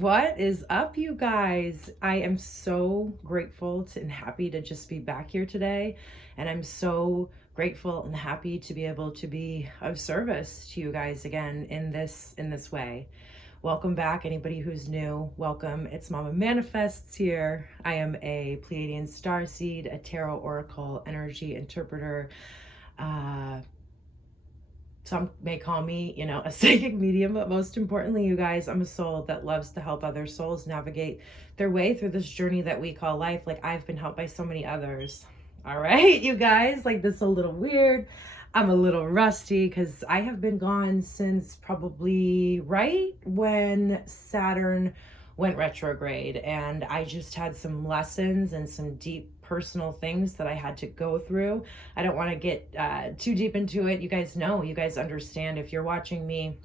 What is up, you guys? I am so grateful and happy to just be back here today. And I'm so grateful and happy to be able to be of service to you guys again in this way. Welcome back, anybody who's new. Welcome. It's Mama Manifests here. I am a Pleiadian starseed, a tarot oracle, energy interpreter. Some may call me, a psychic medium, but most importantly, you guys, I'm a soul that loves to help other souls navigate their way through this journey that we call life. Like I've been helped by so many others. All right, you guys, like this is a little weird. I'm a little rusty because I have been gone since probably right when Saturn went retrograde, and I just had some lessons and some deep personal things that I had to go through. I don't want to get too deep into it. You guys know, you guys understand. If you're watching me,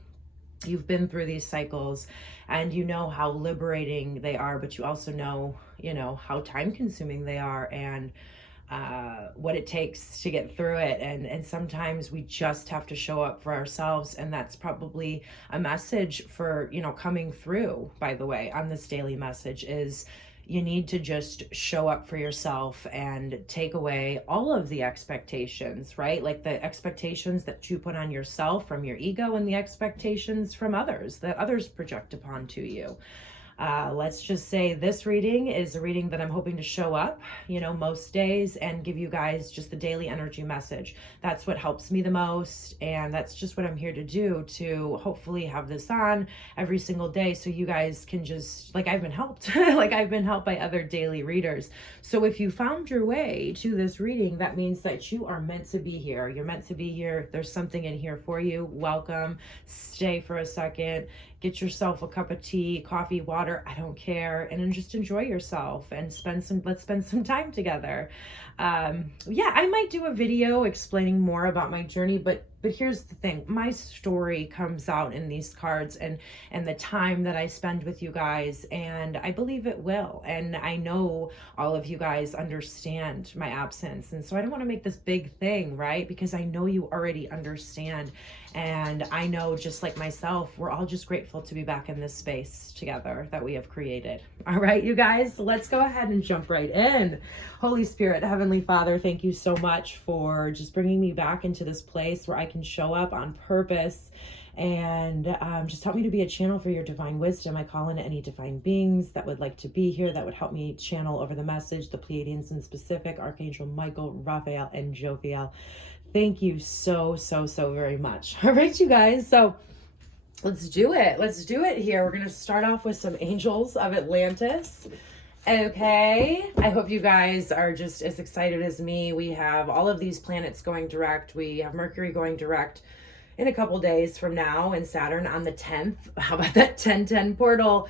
you've been through these cycles and you know how liberating they are, but you also know, how time consuming they are, and what it takes to get through it. And sometimes we just have to show up for ourselves. And that's probably a message for, coming through, by the way, on this daily message is you need to just show up for yourself and take away all of the expectations, right? Like the expectations that you put on yourself from your ego and the expectations from others that others project upon to you. Let's just say this reading is a reading that I'm hoping to show up, most days and give you guys just the daily energy message. That's what helps me the most. And that's just what I'm here to do, to hopefully have this on every single day. So you guys can just, like I've been helped, like I've been helped by other daily readers. So if you found your way to this reading, that means that you are meant to be here. You're meant to be here. There's something in here for you. Welcome. Stay for a second. Get yourself a cup of tea, coffee, water, I don't care, and then just enjoy yourself and let's spend some time together. I might do a video explaining more about my journey, but here's the thing. My story comes out in these cards and the time that I spend with you guys, and I believe it will. And I know all of you guys understand my absence. And so I don't want to make this big thing, right? Because I know you already understand. And I know, just like myself, we're all just grateful to be back in this space together that we have created. All right, you guys, let's go ahead and jump right in. Holy Spirit, Heavenly Father, thank you so much for just bringing me back into this place where I can show up on purpose, and just help me to be a channel for your divine wisdom. I call in any divine beings that would like to be here, that would help me channel over the message, the Pleiadians in specific, Archangel Michael, Raphael, and Jophiel. Thank you so very much. All right, you guys, so let's do it. Let's do it here. We're going to start off with some angels of Atlantis. Okay, I hope you guys are just as excited as me. We have all of these planets going direct. We have Mercury going direct in a couple days from now, and Saturn on the 10th. How about that 10-10 portal?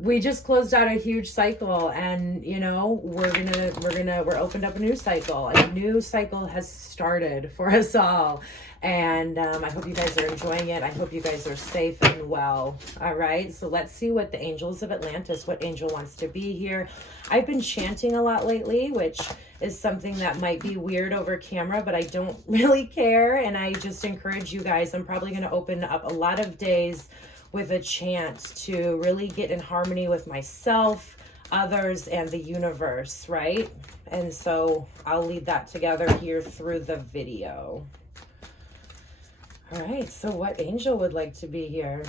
We just closed out a huge cycle, and we're opened up a new cycle. A new cycle has started for us all. And I hope you guys are enjoying it. I hope you guys are safe and well. All right, so let's see what the angels of Atlantis, what angel wants to be here. I've been chanting a lot lately, which is something that might be weird over camera, but I don't really care. And I just encourage you guys, I'm probably going to open up a lot of days with a chant to really get in harmony with myself, others, and the universe, right? And so I'll lead that together here through the video. All right, so what angel would like to be here?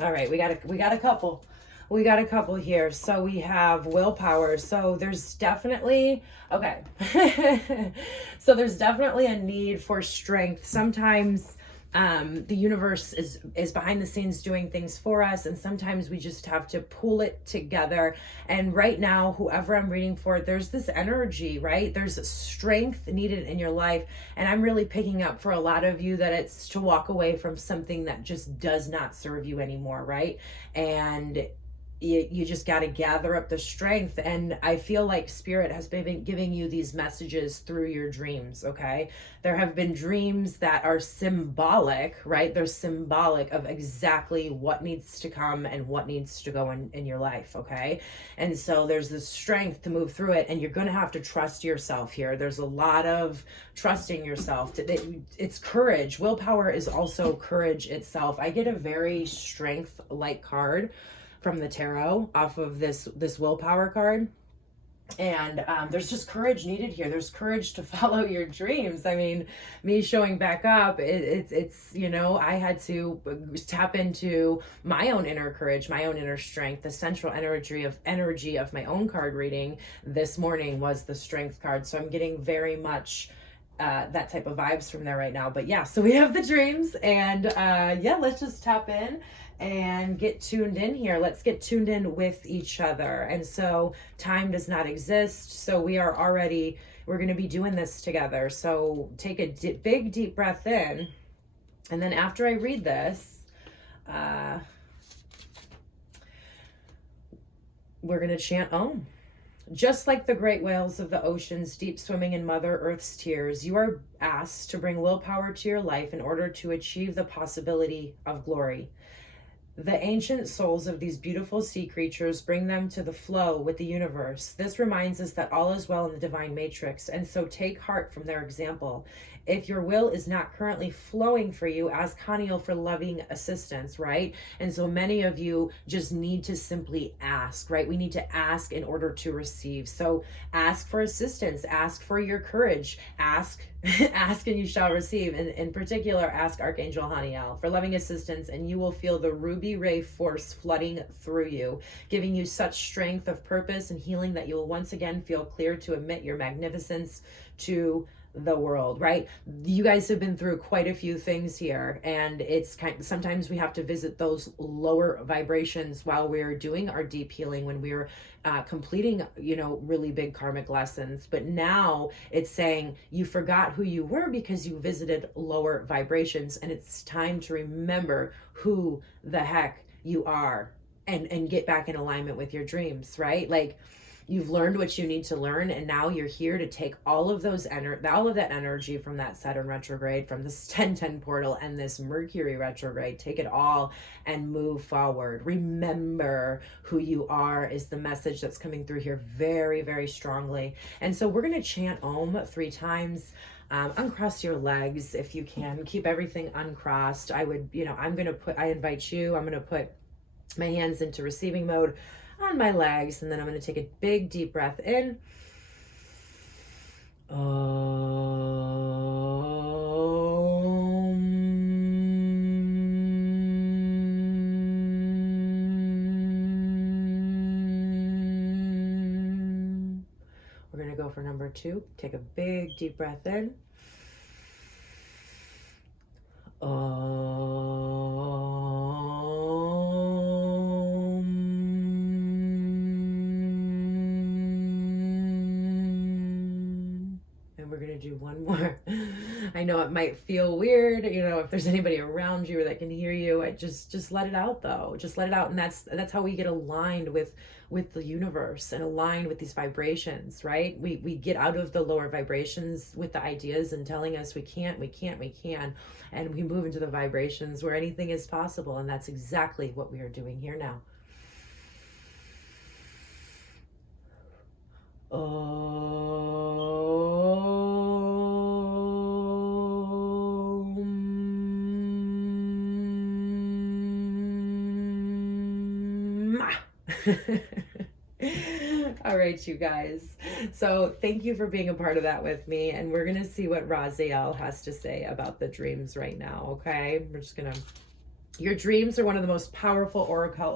All right, we got a couple. We got a couple here. So we have willpower. So there's definitely, okay. So there's definitely a need for strength. Sometimes the universe is behind the scenes doing things for us, and sometimes we just have to pull it together. And right now, whoever I'm reading for, there's this energy, right? There's strength needed in your life, and I'm really picking up for a lot of you that it's to walk away from something that just does not serve you anymore, right? And you just got to gather up the strength. And I feel like Spirit has been giving you these messages through your dreams. Okay, there have been dreams that are symbolic, right? They're symbolic of exactly what needs to come and what needs to go in your life. Okay, and so there's this strength to move through it, and you're going to have to trust yourself here. There's a lot of trusting yourself. It's courage. Willpower is also courage itself. I get a very strength like card from the tarot off of this willpower card, and there's just courage needed here. There's courage to follow your dreams. I mean, me showing back up, it's you know, I had to tap into my own inner courage, my own inner strength. The central energy of my own card reading this morning was the strength card, so I'm getting very much that type of vibes from there right now. But yeah, so we have the dreams, and yeah, let's just tap in and get tuned in here. Let's get tuned in with each other. And so time does not exist. So we're going to be doing this together. So take a big deep breath in. And then after I read this, we're going to chant Om. Just like the great whales of the oceans, deep swimming in Mother Earth's tears, you are asked to bring willpower to your life in order to achieve the possibility of glory. The ancient souls of these beautiful sea creatures bring them to the flow with the universe. This reminds us that all is well in the divine matrix, and so take heart from their example. If your will is not currently flowing for you, ask Haniel for loving assistance, right? And so many of you just need to simply ask, right? We need to ask in order to receive. So ask for assistance, ask for your courage, ask and you shall receive. And in particular, ask Archangel Haniel for loving assistance, and you will feel the ruby ray force flooding through you, giving you such strength of purpose and healing that you will once again feel clear to emit your magnificence to the world, right? You guys have been through quite a few things here, and it's sometimes we have to visit those lower vibrations while we're doing our deep healing, when we're completing, you know, really big karmic lessons. But now it's saying you forgot who you were because you visited lower vibrations, and it's time to remember who the heck you are and get back in alignment with your dreams, right? Like, you've learned what you need to learn, and now you're here to take all of that energy from that Saturn retrograde, from this 1010 portal and this Mercury retrograde. Take it all and move forward. Remember who you are is the message that's coming through here very, very strongly. And so we're going to chant Om 3 times. Uncross your legs if you can. Keep everything uncrossed. I invite you, I'm going to put my hands into receiving mode on my legs, and then I'm going to take a big deep breath in. We're going to go for number 2. Take a big deep breath in. Do one more. I know it might feel weird, you know, if there's anybody around you that can hear you. I just let it out, though. Just let it out, and that's how we get aligned with the universe and aligned with these vibrations, right? We get out of the lower vibrations with the ideas and telling us we can't, and we move into the vibrations where anything is possible, and that's exactly what we are doing here now. All right, you guys. So thank you for being a part of that with me. And we're going to see what Raziel has to say about the dreams right now. Okay. We're just going to, your dreams are one of the most powerful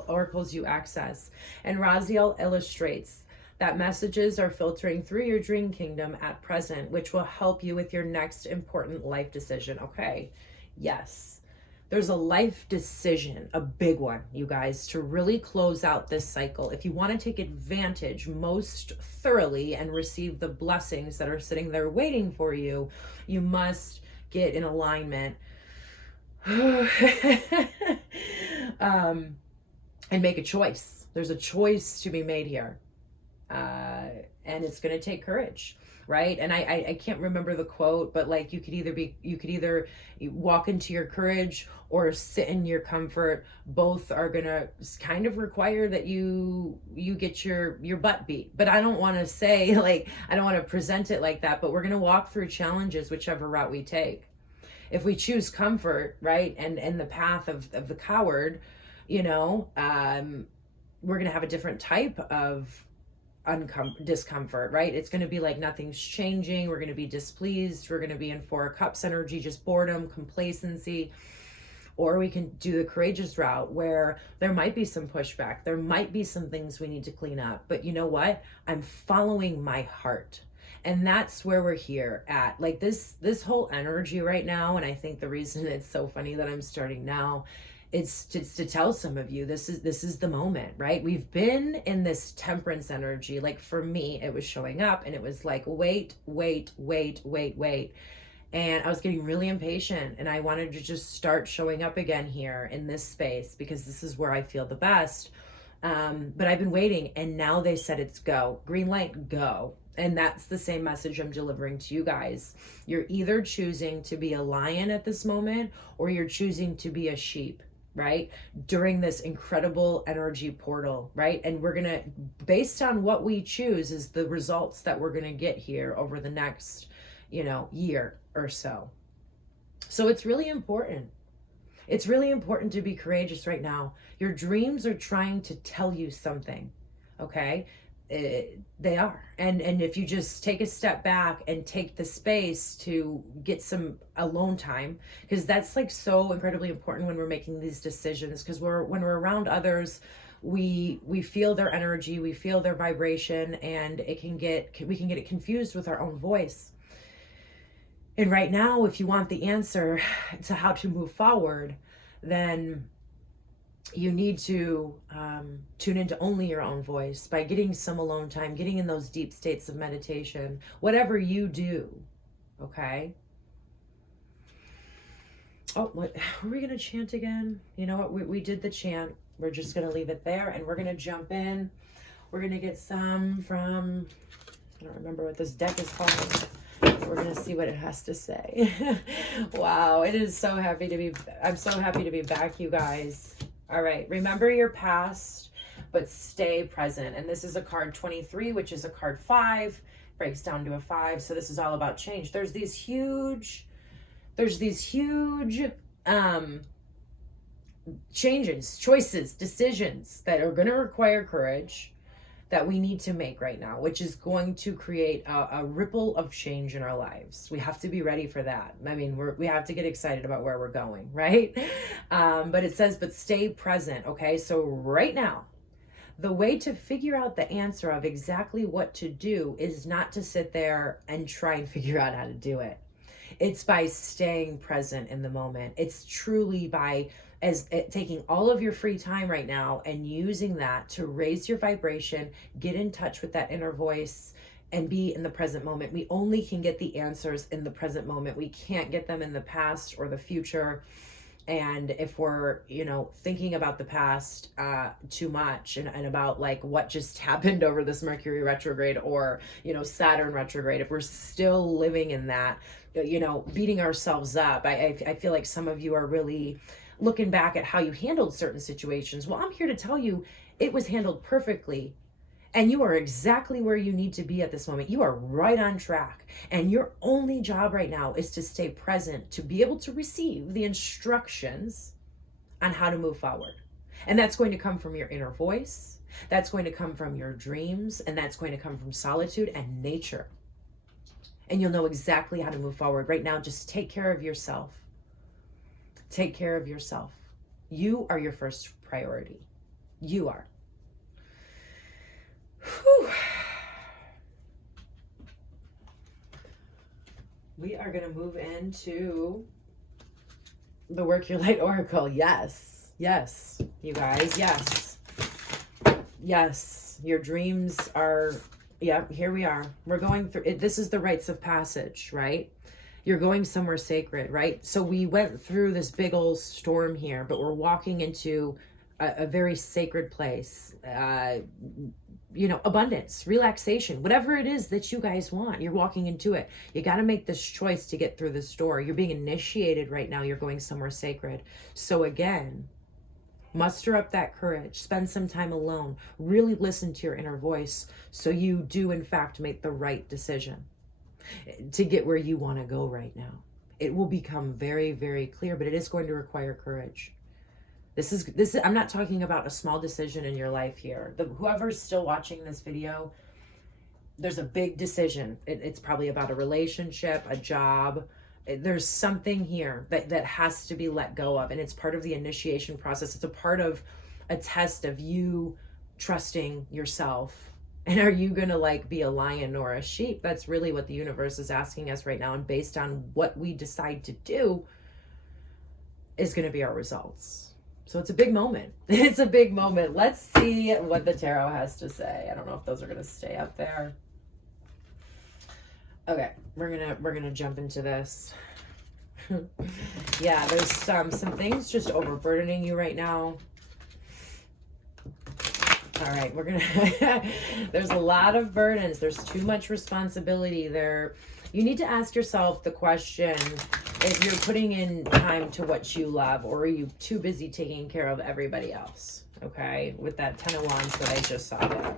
oracles you access. And Raziel illustrates that messages are filtering through your dream kingdom at present, which will help you with your next important life decision. Okay. Yes. There's a life decision, a big one, you guys, to really close out this cycle. If you want to take advantage most thoroughly and receive the blessings that are sitting there waiting for you, you must get in alignment and make a choice. There's a choice to be made here. And it's going to take courage, right? And I can't remember the quote, but like you could either walk into your courage or sit in your comfort. Both are going to kind of require that you get your butt beat. But I don't want to say, like, I don't want to present it like that, but we're going to walk through challenges whichever route we take. If we choose comfort, right, and the path of the coward, you know, we're going to have a different type of discomfort, right? It's going to be like nothing's changing. We're going to be displeased. We're going to be in Four of Cups energy, just boredom, complacency. Or we can do the courageous route where there might be some pushback. There might be some things we need to clean up. But you know what? I'm following my heart. And that's where we're here at. Like this whole energy right now. And I think the reason it's so funny that I'm starting now, it's to tell some of you, this is the moment, right? We've been in this temperance energy. Like for me, it was showing up and it was like, wait. And I was getting really impatient and I wanted to just start showing up again here in this space because this is where I feel the best. But I've been waiting and now they said it's go. Green light, go. And that's the same message I'm delivering to you guys. You're either choosing to be a lion at this moment or you're choosing to be a sheep, right? During this incredible energy portal, right? And we're going to, based on what we choose is the results that we're going to get here over the next, year or so. So it's really important. It's really important to be courageous right now. Your dreams are trying to tell you something, okay? They are. And if you just take a step back and take the space to get some alone time, because that's like so incredibly important when we're making these decisions, because when we're around others, we feel their energy, we feel their vibration, and we can get it confused with our own voice. And right now, if you want the answer to how to move forward, then you need to tune into only your own voice by getting some alone time, getting in those deep states of meditation, whatever you do, okay? Oh, what are we going to chant again? You know what? We did the chant. We're just going to leave it there, and we're going to jump in. We're going to get some from, I don't remember what this deck is called. We're going to see what it has to say. Wow, it is so happy to be, I'm so happy to be back, you guys. All right, remember your past, but stay present. And this is a card 23, which is a card 5, breaks down to a 5. So this is all about change. There's these huge changes, choices, decisions that are going to require courage that we need to make right now, which is going to create a ripple of change in our lives. We have to be ready for that. I mean, we have to get excited about where we're going, right? But it says, but stay present, okay? So right now, the way to figure out the answer of exactly what to do is not to sit there and try and figure out how to do it. It's by staying present in the moment. It's truly by taking all of your free time right now and using that to raise your vibration, get in touch with that inner voice, and be in the present moment. We only can get the answers in the present moment. We can't get them in the past or the future. And if we're, thinking about the past too much and about like what just happened over this Mercury retrograde or, Saturn retrograde, if we're still living in that, beating ourselves up, I feel like some of you are really looking back at how you handled certain situations. Well, I'm here to tell you it was handled perfectly. And you are exactly where you need to be at this moment. You are right on track. And your only job right now is to stay present, to be able to receive the instructions on how to move forward. And that's going to come from your inner voice. That's going to come from your dreams. And that's going to come from solitude and nature. And you'll know exactly how to move forward. Right now, just take care of yourself. Take care of yourself. You are your first priority. You are. Whew. We are going to move into the Work Your Light Oracle. Yes. Yes, you guys. Yes. Yes. Your dreams are, here we are. We're going through it. This is the rites of passage, right? You're going somewhere sacred, right? So we went through this big old storm here, but we're walking into a very sacred place, you know, abundance, relaxation, whatever it is that you guys want. You're walking into it. You got to make this choice to get through this door. You're being initiated right now. You're going somewhere sacred. So again, muster up that courage, spend some time alone, really listen to your inner voice so you do in fact make the right decision to get where you want to go right now. It will become very, very clear, but it is going to require courage. This is I'm not talking about a small decision in your life here. Whoever's still watching this video, there's a big decision. It's probably about a relationship, a job. There's something here that has to be let go of, and it's part of the initiation process. It's a part of a test of you trusting yourself. And are you gonna like be a lion or a sheep? That's really what the universe is asking us right now, and based on what we decide to do is going to be our results. So it's a big moment. It's a big moment. Let's see what the tarot has to say. I don't know if those are going to stay up there. Okay, we're gonna jump into this. Yeah, there's some things just overburdening you right now. All right, there's a lot of burdens. There's too much responsibility there. You need to ask yourself the question, if you're putting in time to what you love, or are you too busy taking care of everybody else? Okay, with that 10 of Wands that I just saw there.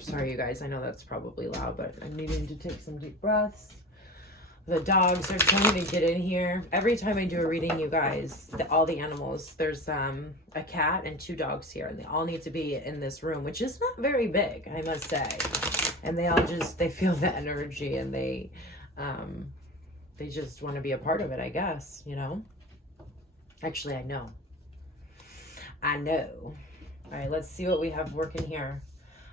Sorry, you guys, I know that's probably loud, but I'm needing to take some deep breaths. The dogs are trying to get in here. Every time I do a reading, you guys, all the animals, there's a cat and 2 dogs here, and they all need to be in this room, which is not very big, I must say. And they all they feel the energy, and they just want to be a part of it, I guess, you know? Actually, I know. All right, let's see what we have working here.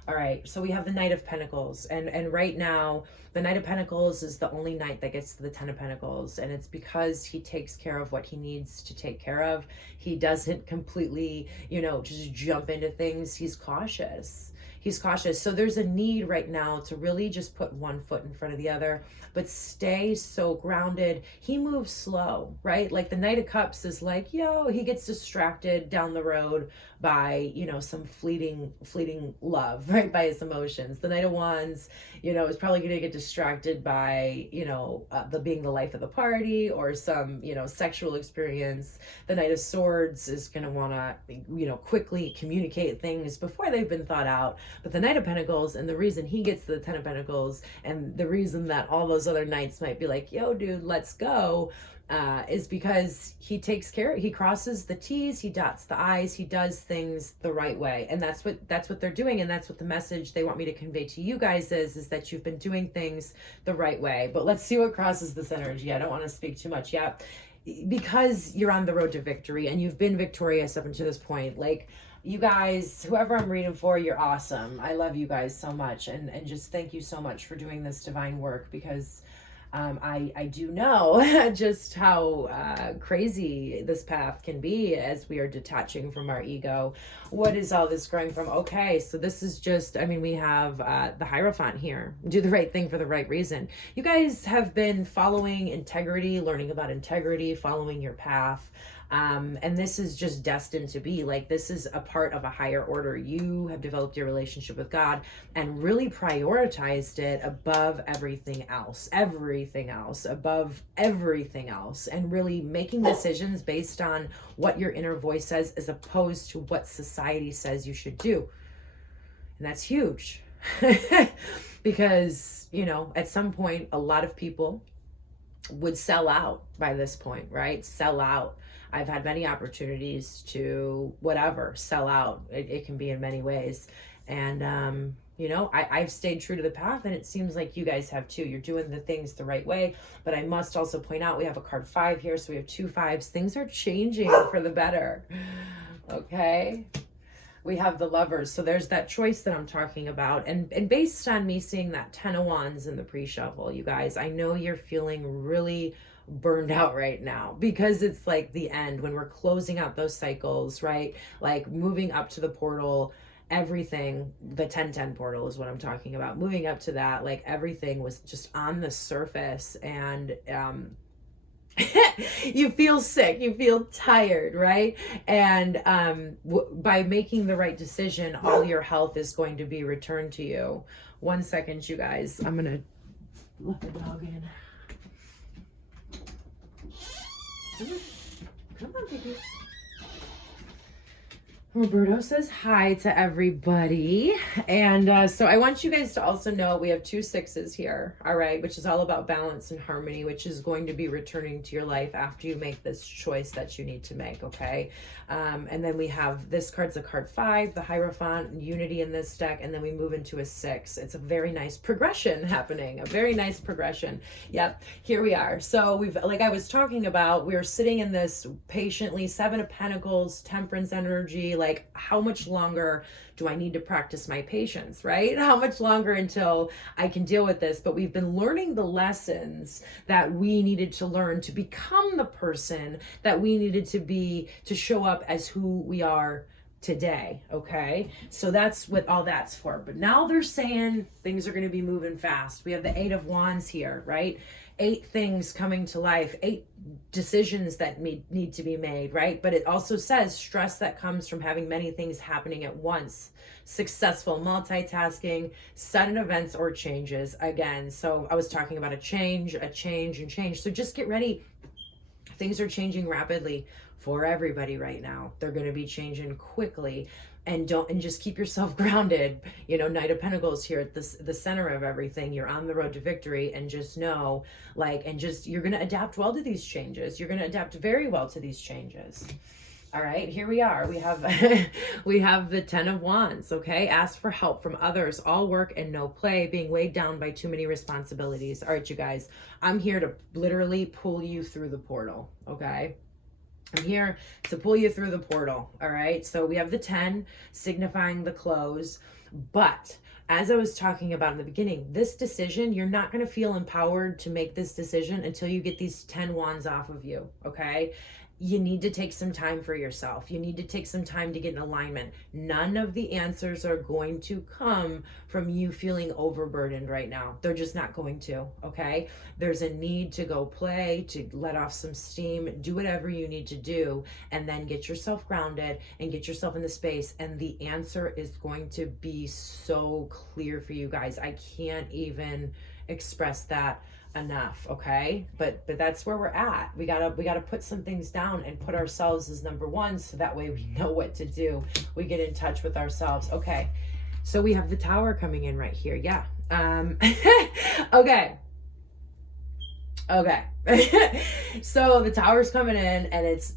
All right, so we have the Knight of Pentacles, and right now, the Knight of Pentacles is the only knight that gets to the 10 of Pentacles, and it's because he takes care of what he needs to take care of. He doesn't completely, you know, just jump into things. He's cautious. He's cautious. So there's a need right now to really just put one foot in front of the other, but stay so grounded. He moves slow, right? Like the Knight of Cups is like, yo, he gets distracted down the road by, you know, some fleeting love, right? By his emotions. The Knight of Wands, you know, is probably going to get distracted by, you know, being the life of the party, or some, you know, sexual experience. The Knight of Swords is going to want to, you know, quickly communicate things before they've been thought out. But the Knight of Pentacles, and the reason he gets the 10 of Pentacles, and the reason that all those other knights might be like, yo, dude, let's go, is because he takes care, he crosses the T's, he dots the I's, he does things the right way. And that's what they're doing, and that's what the message they want me to convey to you guys is that you've been doing things the right way. But let's see what crosses this energy. I don't want to speak too much yet, because you're on the road to victory, and you've been victorious up until this point. Like, you guys, whoever I'm reading for, you're awesome. I love you guys so much, and just thank you so much for doing this divine work, because I do know just how crazy this path can be as we are detaching from our ego. What is all this growing from? Okay, so this is just, I mean, we have the Hierophant here. Do the right thing for the right reason. You guys have been following integrity, learning about integrity, following your path. And this is just destined to be like, this is a part of a higher order. You have developed your relationship with God and really prioritized it above everything else, above everything else, and really making decisions based on what your inner voice says, as opposed to what society says you should do. And that's huge because, you know, at some point, a lot of people would sell out by this point, right? Sell out. I've had many opportunities to sell out. It can be in many ways. And, you know, I've stayed true to the path, and it seems like you guys have too. You're doing the things the right way. But I must also point out, we have a card 5 here. So we have 2 5s. Things are changing for the better. Okay. We have the Lovers. So there's that choice that I'm talking about. And based on me seeing that 10 of Wands in the pre-shuffle, you guys, I know you're feeling really burned out right now, because it's like the end, when we're closing out those cycles, right? Like moving up to the portal, everything, the 1010 portal is what I'm talking about. Moving up to that, like everything was just on the surface, and you feel sick, you feel tired, right? And by making the right decision, all your health is going to be returned to you. 1 second, you guys. I'm gonna let the dog in. Come on, baby. Roberto says hi to everybody. And so I want you guys to also know we have 2 6s here, all right, which is all about balance and harmony, which is going to be returning to your life after you make this choice that you need to make, okay? And then we have, this card's a card 5, the Hierophant, unity in this deck, and then we move into a 6. It's a very nice progression happening, a very nice progression. Yep, here we are. So we've, like I was talking about, we're sitting in this patiently, 7 of Pentacles, Temperance energy, like how much longer do I need to practice my patience, right? How much longer until I can deal with this? But we've been learning the lessons that we needed to learn to become the person that we needed to be, to show up as who we are today, okay? So that's what all that's for. But now they're saying things are going to be moving fast. We have the 8 of Wands here, right? 8 things coming to life, 8 decisions that need to be made, right? But it also says stress that comes from having many things happening at once, successful multitasking, sudden events or changes. Again, so I was talking about a change. So just get ready. Things are changing rapidly for everybody right now. They're going to be changing quickly. And just keep yourself grounded. You know, Knight of Pentacles here at the center of everything. You're on the road to victory, and just know, like, and just, you're going to adapt well to these changes. You're going to adapt very well to these changes. All right, here we are. We have we have the 10 of Wands, okay? Ask for help from others, all work and no play, being weighed down by too many responsibilities. All right, you guys, I'm here to literally pull you through the portal, okay? I'm here to pull you through the portal, all right? So we have the 10 signifying the close, but as I was talking about in the beginning, this decision, you're not going to feel empowered to make this decision until you get these 10 wands off of you, okay? You need to take some time for yourself. You need to take some time to get in alignment. None of the answers are going to come from you feeling overburdened right now. They're just not going to, okay? There's a need to go play, to let off some steam, do whatever you need to do, and then get yourself grounded and get yourself in the space. And the answer is going to be so clear for you guys. I can't even express that enough, okay? But that's where we're at. We gotta put some things down and put ourselves as number one, so that way we know what to do. We get in touch with ourselves. Okay, so we have the Tower coming in right here. Yeah. Okay. So the Tower's coming in, and it's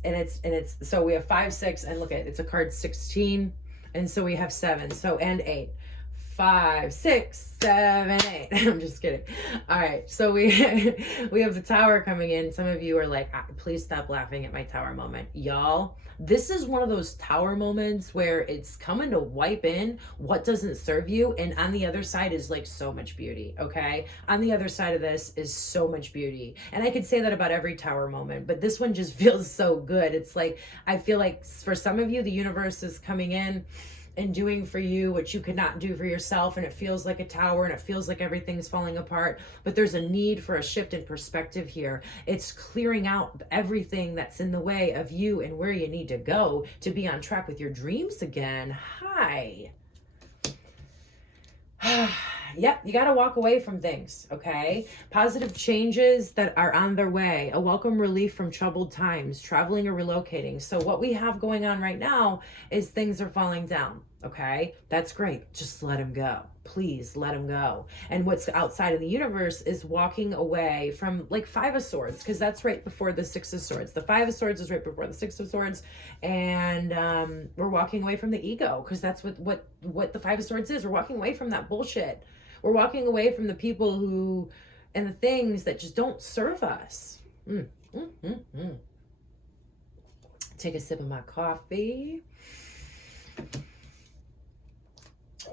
so we have 5, 6, and look at, it's a card 16, and so we have 7, so, and 8. 5, 6, 7, 8. I'm just kidding. All right, so we have the Tower coming in. Some of you are like, please stop laughing at my Tower moment. Y'all, this is one of those Tower moments where it's coming to wipe in what doesn't serve you, and on the other side is like so much beauty, okay? On the other side of this is so much beauty. And I could say that about every Tower moment, but this one just feels so good. It's like, I feel like for some of you, the universe is coming in and doing for you what you could not do for yourself, and it feels like a tower, and it feels like everything's falling apart, but there's a need for a shift in perspective here. It's clearing out everything that's in the way of you and where you need to go to be on track with your dreams again. Hi. Yep, you got to walk away from things, okay? Positive changes that are on their way, a welcome relief from troubled times, traveling or relocating. So what we have going on right now is things are falling down, okay? That's great. Just let them go. Please let them go. And what's outside of the universe is walking away from, like, 5 of Swords, because that's right before the 6 of Swords. The 5 of Swords is right before the 6 of Swords, and we're walking away from the ego, because that's what the 5 of Swords is. We're walking away from that bullshit. We're walking away from the people who, and the things that just don't serve us. Take a sip of my coffee.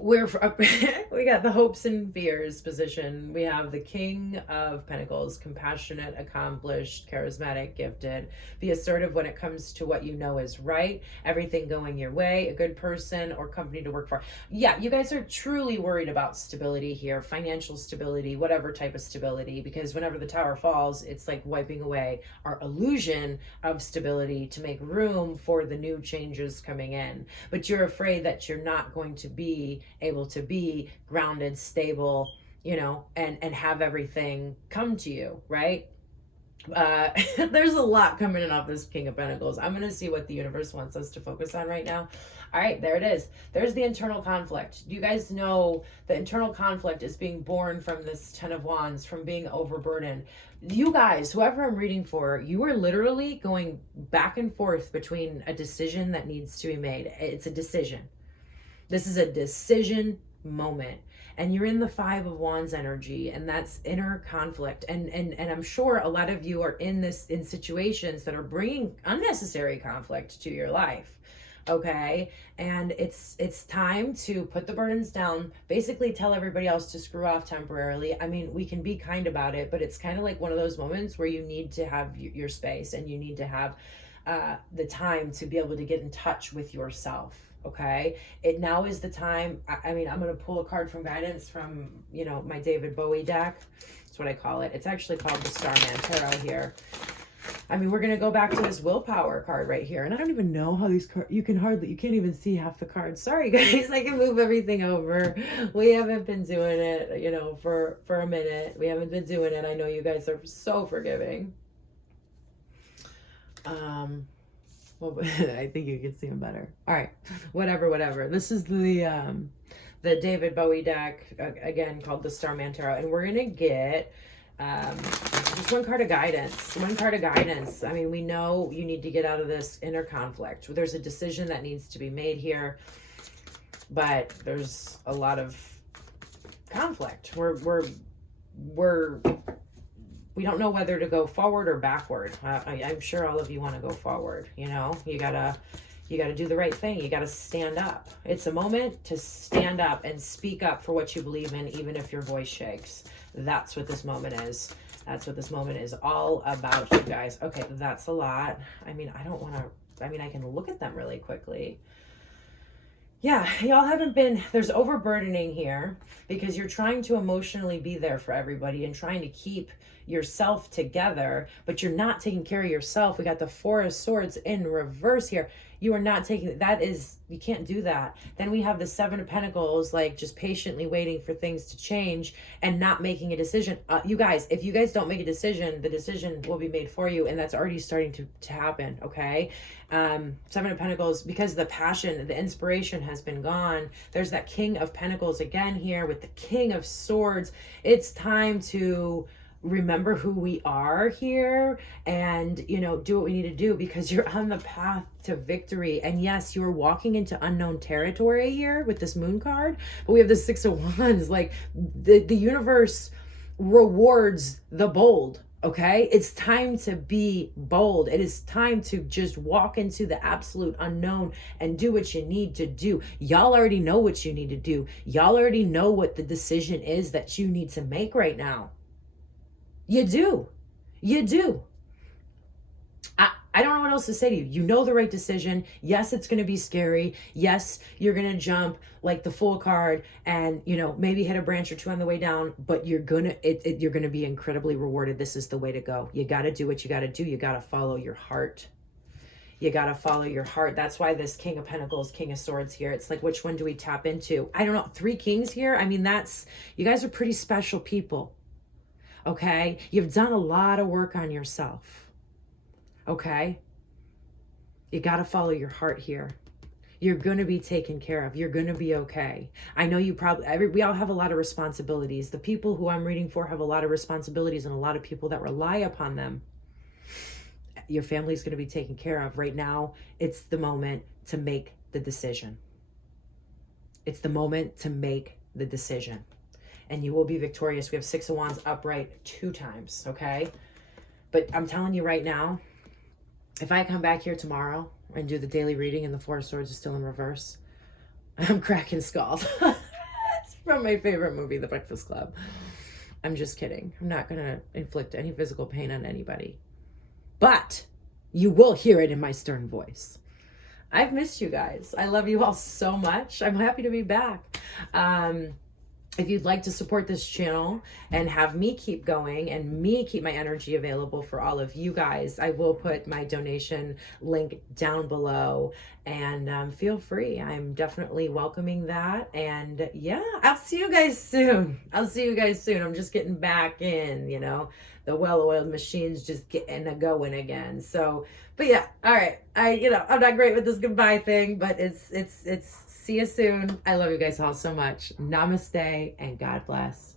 we got the hopes and fears position. We have the King of Pentacles, compassionate, accomplished, charismatic, gifted. Be assertive when it comes to what you know is right. Everything going your way. A good person or company to work for. Yeah, you guys are truly worried about stability here, financial stability, whatever type of stability, because whenever the tower falls, it's like wiping away our illusion of stability to make room for the new changes coming in. But you're afraid that you're not going to be able to be grounded, stable, you know, and have everything come to you, right? There's a lot coming in off this King of Pentacles. I'm going to see what the universe wants us to focus on right now. All right, there it is. There's the internal conflict. You guys know the internal conflict is being born from this Ten of Wands, from being overburdened. You guys, whoever I'm reading for, you are literally going back and forth between a decision that needs to be made. It's a decision. This is a decision moment. And you're in the Five of Wands energy, and that's inner conflict. And I'm sure a lot of you are in situations that are bringing unnecessary conflict to your life. Okay, and it's time to put the burdens down, basically tell everybody else to screw off temporarily. I mean, we can be kind about it, but it's kind of like one of those moments where you need to have your space, and you need to have the time to be able to get in touch with yourself. Okay, it now is the time. I mean, I'm going to pull a card from guidance from, you know, my David Bowie deck. That's what I call it. It's actually called the Starman Tarot here. I mean, we're going to go back to this willpower card right here. And I don't even know how these cards, you can't even see half the cards. Sorry guys, I can move everything over. We haven't been doing it, you know, for a minute. We haven't been doing it. I know you guys are so forgiving. Well, I think you can see them better. All right, whatever. This is the David Bowie deck, again, called the Starman Tarot. And we're going to get just one card of guidance. I mean, we know you need to get out of this inner conflict. There's a decision that needs to be made here, but there's a lot of conflict. We don't know whether to go forward or backward. I'm sure all of you want to go forward. You know, you gotta do the right thing. You gotta stand up. It's a moment to stand up and speak up for what you believe in, even if your voice shakes. That's what this moment is. That's what this moment is all about, you guys. Okay, that's a lot. I mean, I can look at them really quickly. Yeah, y'all haven't been, there's overburdening here because you're trying to emotionally be there for everybody and trying to keep yourself together, but you're not taking care of yourself. We got the Four of Swords in reverse here. You are not taking, you can't do that. Then we have the Seven of Pentacles, like just patiently waiting for things to change and not making a decision. You guys, if you guys don't make a decision, the decision will be made for you, and that's already starting to happen, okay? Seven of Pentacles, because the passion, the inspiration has been gone. There's that King of Pentacles again here with the King of Swords. It's time to remember who we are here and, you know, do what we need to do because you're on the path to victory. And yes, you're walking into unknown territory here with this Moon card, but we have the Six of Wands. Like the universe rewards the bold. Okay, it's time to be bold. It is time to just walk into the absolute unknown and do what you need to do. Y'all already know what you need to do. Y'all already know what the decision is that you need to make right now. You do. I don't know what else to say to you. You know the right decision. Yes, it's going to be scary. Yes, you're going to jump like the Fool card and, you know, maybe hit a branch or two on the way down, but you're going to be incredibly rewarded. This is the way to go. You got to do what you got to do. You got to follow your heart. You got to follow your heart. That's why this King of Pentacles, King of Swords here, it's like, which one do we tap into? I don't know. 3 kings here. I mean, you guys are pretty special people. Okay. You've done a lot of work on yourself. Okay. You got to follow your heart here. You're going to be taken care of. You're going to be okay. I know we all have a lot of responsibilities. The people who I'm reading for have a lot of responsibilities and a lot of people that rely upon them. Your family's going to be taken care of. Right now, it's the moment to make the decision. It's the moment to make the decision. And you will be victorious. We have Six of Wands upright 2 times, okay? But I'm telling you right now, if I come back here tomorrow and do the daily reading and the Four of Swords is still in reverse, I'm cracking skulls. from my favorite movie, The Breakfast Club. I'm just kidding. I'm not going to inflict any physical pain on anybody. But you will hear it in my stern voice. I've missed you guys. I love you all so much. I'm happy to be back. If you'd like to support this channel and have me keep going and me keep my energy available for all of you guys, I will put my donation link down below, and feel free. I'm definitely welcoming that. And yeah, I'll see you guys soon. I'm just getting back in, you know, the well-oiled machine's just getting a going again. So, but yeah, all right. I'm not great with this goodbye thing, but it's see you soon. I love you guys all so much. Namaste and God bless.